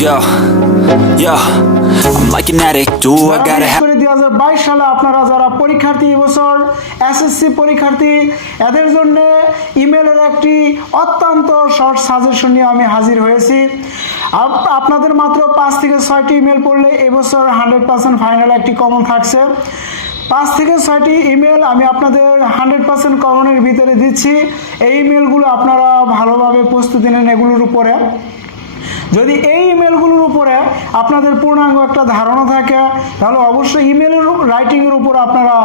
go. Yo, I'm like an addict. Do I gotta have 2022 সালে আপনারা যারা পরীক্ষার্থী এবছর এসএসসি পরীক্ষার্থী এদের জন্য ইমেলের একটি অত্যন্ত শর্ট সাজেশন নিয়ে আমি হাজির হয়েছি। আপনাদের মাত্র 5 থেকে 6টি ইমেল পড়লে এবছর 100% ফাইনাল একটি কমন থাকছে। 5 থেকে 6টি ইমেল আমি আপনাদের 100% কমনের ভিতরে দিচ্ছি। এই ইমেলগুলো আপনারা ভালোভাবে প্রস্তুতি নেন এগুলোর উপরে। যদি এই ইমেলগুলোর উপরে আপনাদের পূর্ণাঙ্গ একটা ধারণা থাকে তাহলে অবশ্যই ইমেলের রাইটিংয়ের উপর আপনারা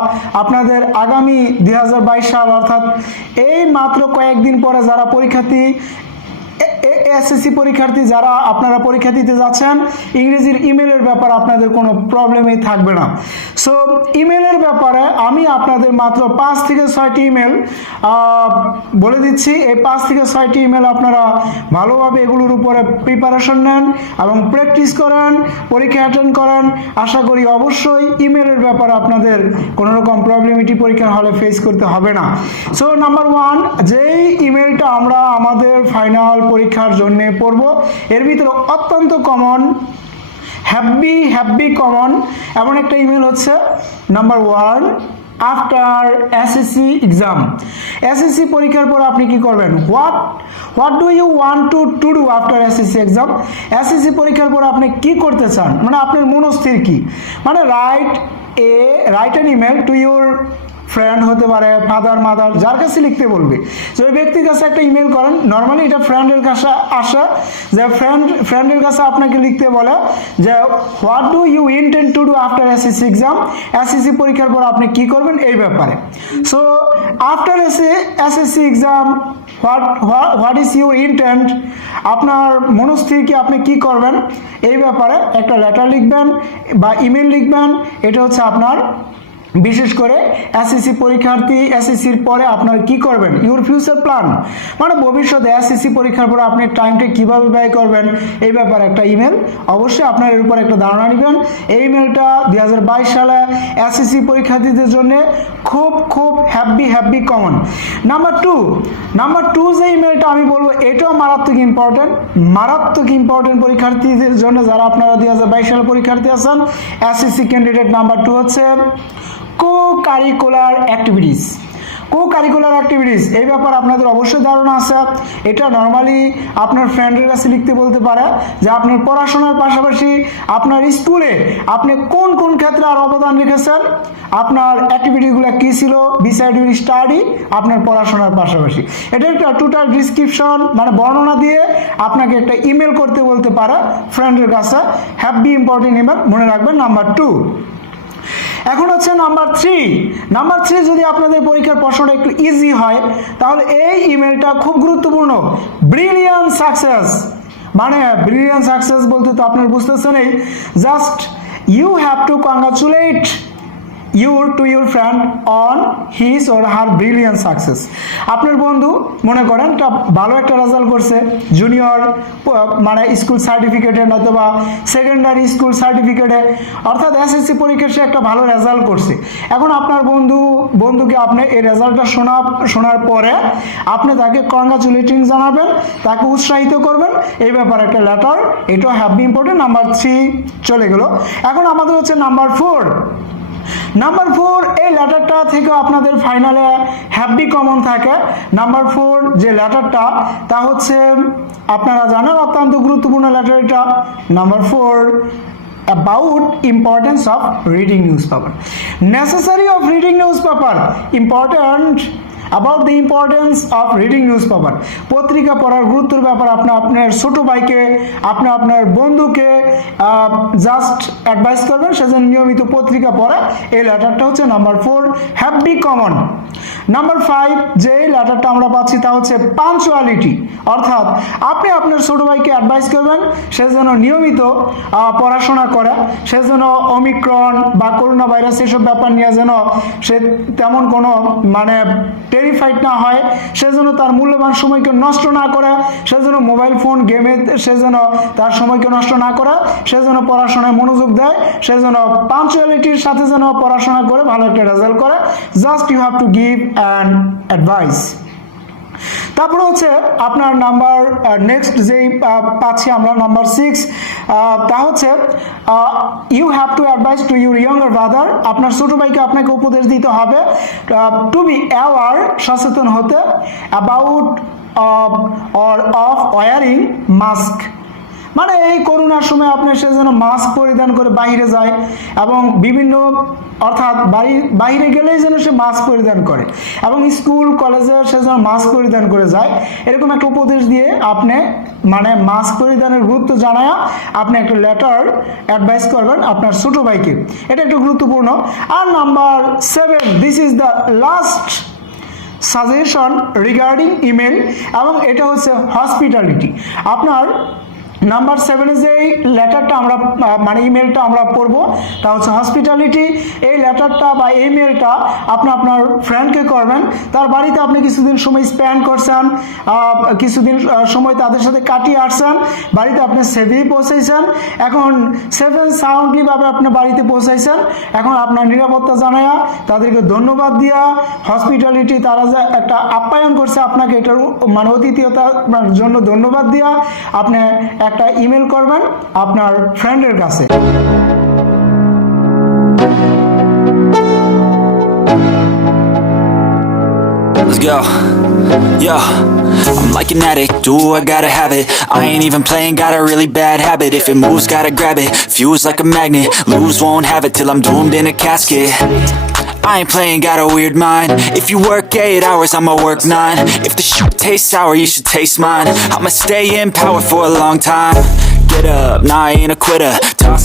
আপনাদের আগামী 2022 সাল অর্থাৎ এই মাত্র কয়েকদিন পরে যারা পরীক্ষার্থী এসএসসি পরীক্ষার্থী যারা আপনারা পরীক্ষা দিতে যাচ্ছেন ইংরেজির ইমেলের ব্যাপারে আপনাদের কোনো প্রবলেমই থাকবে না। সো ইমেলের ব্যাপারে আমি আপনাদের মাত্র 5 থেকে 6টি ইমেল বলে দিচ্ছি। এই 5 থেকে 6টি ইমেল আপনারা ভালোভাবে এগুলোর উপরে প্রিপারেশন নেন এবং প্র্যাকটিস করেন, পরীক্ষা অ্যাটেন্ড করেন। আশা করি অবশ্যই ইমেলের ব্যাপারে আপনাদের কোনো রকম প্রবলেমিটি পরীক্ষার হলে ফেস করতে হবে না। সো নাম্বার 1, যেই ইমেলটা আমরা আমাদের ফাইনাল পরীক্ষার জন্য পড়ব এর ভিতরে অত্যন্ত কমন হ্যাপি কমন এমন একটা ইমেল হচ্ছে number 1 after SSC exam. SSC পরীক্ষার পর আপনি কি করবেন? What do you want to do after SSC exam? SSC পরীক্ষার পর আপনি কি করতে চান, মানে আপনার মনস্থির কি, মানে write an email to your friend, হতে পারে ফাদার মাদার, যার কাছে লিখতে বলবে। যে ওই ব্যক্তির কাছে একটা ইমেল করেন, নর্মালি এটা ফ্রেন্ডের কাছে আসে, যে ফ্রেন্ডের কাছে আপনাকে লিখতে বলে যে what do you intend to do after SSC exam, SSC পরীক্ষার পর আপনি কি করবেন এই ব্যাপারে। So after SSC exam what is your intent, আপনার মনস্থির কি, আপনি কি করবেন এই ব্যাপারে একটা লেটার লিখবেন বা ইমেল লিখবেন। এটা হচ্ছে আপনার বিশেষ করে এসএসসি পরীক্ষার্থী এসএসসির পরে আপনারা কি করবেন, ইউর ফিউচার প্ল্যান, মানে ভবিষ্যতে এসএসসি পরীক্ষার পরে আপনি টাইমটা কিভাবে ব্যয় করবেন এই ব্যাপারে একটা ইমেল। অবশ্যই আপনার এর উপর একটা ধারণা নেবেন। এই ইমেলটা 2022 সালে এসএসসি পরীক্ষার্থীদের জন্য খুব হ্যাপি কমন। নাম্বার টু যে ইমেলটা আমি বলবো এটাও মারাত্মক ইম্পর্টেন্ট পরীক্ষার্থীদের জন্য যারা আপনারা 2022 সালে পরীক্ষার্থী আছেন এসএসসি ক্যান্ডিডেট। নাম্বার 2 হচ্ছে co-curricular activities এই ব্যাপারে আপনাদের অবশ্যই ধারণা আছে। এটা নর্মালি আপনার ফ্রেন্ডের কাছে লিখতে বলতে পারে যে আপনার পড়াশোনার পাশাপাশি আপনার স্কুলে আপনি কোন ক্ষেত্রে আর অবদান রেখেছেন, আপনার অ্যাক্টিভিটিগুলো কী ছিল বিসাইড ইউর স্টাডি, আপনার পড়াশোনার পাশাপাশি। এটা একটা টোটাল ডিসক্রিপশন মানে বর্ণনা দিয়ে আপনাকে একটা ইমেল করতে বলতে পারে ফ্রেন্ডের কাছে। হ্যাপি ইম্পর্টেন্ট ইমেল, মনে রাখবেন। নাম্বার 2 এখন হচ্ছে নাম্বার 3 যদি আপনাদের পরীক্ষার প্রশ্নটা একটু ইজি হয় তাহলে এই ইমেলটা খুব গুরুত্বপূর্ণ। ব্রিলিয়ান্ট সাকসেস, মানে ব্রিলিয়ান্ট সাকসেস বলতে তো আপনার বুঝতেছেন, just you have to congratulate to your friend on his or her brilliant success. আপনার বন্ধু মনে করেন একটা ভালো একটা রেজাল্ট করছে জুনিয়র মানে স্কুল সার্টিফিকেটে অথবা সেকেন্ডারি স্কুল সার্টিফিকেটে, অর্থাৎ এসএসসি পরীক্ষায় সে একটা ভালো রেজাল্ট করছে। এখন আপনার বন্ধুকে আপনি এই রেজাল্টটা শোনার পরে আপনি তাকে কংগ্রাচুলেটিং জানাবেন, তাকে উৎসাহিত করবেন, এই ব্যাপারে একটা লেটার, এটাও হ্যাভি ইম্পর্টেন্ট। নাম্বার 3 চলে গেল। এখন আমাদের হচ্ছে নাম্বার 4 এই লেটারটা থেকে আপনাদের ফাইনালে হ্যাপি কমন থাকে। নাম্বার 4 যে লেটারটা তা হচ্ছে আপনারা জানেন অত্যন্ত গুরুত্বপূর্ণ লেটার এটা। Number 4 about importance of reading newspaper, necessary of reading newspaper, about the importance of reading newspaper, পত্রিকা পড়ার গুরুত্বের ব্যাপার আপনার ছোট ভাইকে আপনার বন্ধুকে জাস্ট অ্যাডভাইস করবেন সেজন্য নিয়মিত পত্রিকা পড়া। এই লেটারটা হচ্ছে নাম্বার 4 হ্যাপি কমন। নাম্বার 5 যে লেটারটা আমরা পাচ্ছি তা হচ্ছে পাঞ্চুয়ালিটি, অর্থাৎ আপনি আপনার ছোট ভাইকে অ্যাডভাইস করবেন সে যেন নিয়মিত পড়াশোনা করে, সে যেন ওমিক্রন বা করোনা ভাইরাস এসব ব্যাপার নিয়ে যেন সে তেমন কোনো মানে টেরিফাইড না হয়, সে যেন তার মূল্যবান সময়কে নষ্ট না করে, সে যেন মোবাইল ফোন গেমে সে যেন তার সময়কে নষ্ট না করে, সে যেন পড়াশোনায় মনোযোগ দেয়, সে যেন পাঞ্চুয়ালিটির সাথে যেন পড়াশোনা করে ভালো একটা রেজাল্ট করে। Just you have to give an advice. তারপরে হচ্ছে আপনার নাম্বার নেক্সট যেই পাচ্ছি আমরা নাম্বার 6 তা হচ্ছে you have to advice to your younger brother, আপনার ছোট ভাইকে আপনাকে উপদেশ দিতে হবে টু বি অ্যাওয়ার, সচেতন হতে, about or of wearing mask, মানে এই করোনার সময় আপনি সে যেন মাস্ক পরিধান করে বাইরে যায় এবং বিভিন্ন অর্থাৎ বাইরে গেলেই যেন সে মাস্ক পরিধান করে এবং স্কুল কলেজে সে যেন মাস্ক পরিধান করে যায়, এরকম একটা উপদেশ দিয়ে আপনি মানে মাস্ক পরিধানের গুরুত্ব জানায়া আপনি একটা লেটার অ্যাডভাইস করবেন আপনার ছোট ভাইকে, এটা একটু গুরুত্বপূর্ণ। আর number 7, this is the last suggestion regarding email, এবং এটা হচ্ছে হসপিটালিটি। আপনার নাম্বার 7 যে লেটারটা আমরা মানে ইমেলটা আমরা পড়বো তা হচ্ছে হসপিটালিটি। এই লেটারটা বা ইমেলটা আপনি আপনার ফ্রেন্ডকে করবেন, তার বাড়িতে আপনি কিছুদিন সময় স্পেন্ড করছেন, কিছুদিন সময় তাদের সাথে কাটিয়ে আসছেন, বাড়িতে আপনি সেফেই পৌঁছাইছেন, এখন সেফ অ্যান্ড সাউন্ডলিভাবে আপনি বাড়িতে পৌঁছাইছেন, এখন আপনার নিরাপত্তা জানায়া তাদেরকে ধন্যবাদ দিয়া হসপিটালিটি তারা যে একটা আপ্যায়ন করছে আপনাকে, এটার মানে অতিথিয়তার জন্য ধন্যবাদ দিয়া আপনি একটা ইমেল করবেন আপনার ফ্রেন্ডের কাছে। Let's go. Yo, I'm like an addict, do I gotta have it. I ain't even playing, got a really bad habit. If it moves, gotta grab it, fuse like a magnet. Lose, won't have it till I'm doomed in a casket. I ain't playing, got a weird mind. If you work 8 hours, I'ma work 9. If the shit tastes sour, you should taste mine. I'ma stay in power for a long time. Get up, nah, I ain't a quitter. Toss